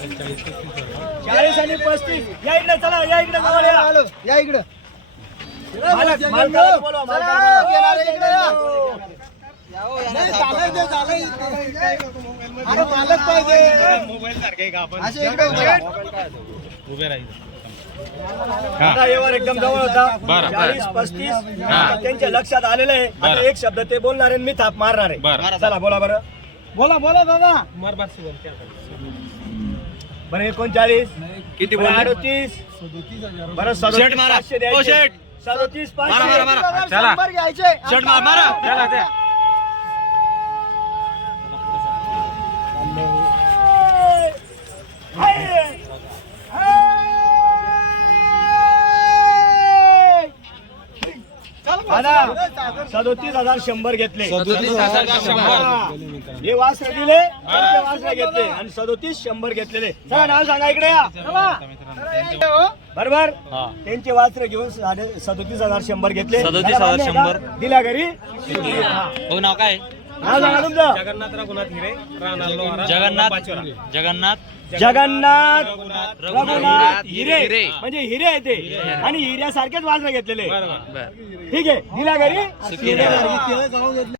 चाळीस आणि पस्तीस. या इकडे चला या इकडे जवळ या. आलो या इकडं. मालक मालकाला बोलवा, मालकाला बोलवा. नाही, चालाय ते, चालाय. अरे मालक पाहिजे. असे इकडे उभे राहा. आता व्यवहार एकदम जवळ होता. चाळीस पस्तीस. त्यांच्या लक्षात आलेलं आहे. आता एक शब्द ते बोलणार आहे आणि मी थाप मारणार आहे. चला बोला बरं. बोला बोला दादा. बरं एकोणचाळीस. किती अडतीस. बरं सदोतीस पाचशे द्यायचे. सदोतीस पाचशे. शंभर घ्यायचे. सदोतीस हजार शंभर घेतले. हा. हे वासर दिले त्यांचे वासर घेतले आणि सदोतीस शंभर घेतलेले. चला नाव सांगा इकडे या. बरोबर? त्यांचे वास्त्र घेऊन साडे सदोतीस हजार शंभर घेतले. 37,000 शंभर. दिल्या घरी? हो नाव काय? नाव सांगा तुमचं. जगन्नाथ जगन्नाथ जगन्नाथ रघुनाथ रघुनाथ हिरे. हिरे. म्हणजे हिरे आहे ते. आणि हिऱ्यासारखेच वाजरे घेतलेले. ठीक आहे. दिला घरी.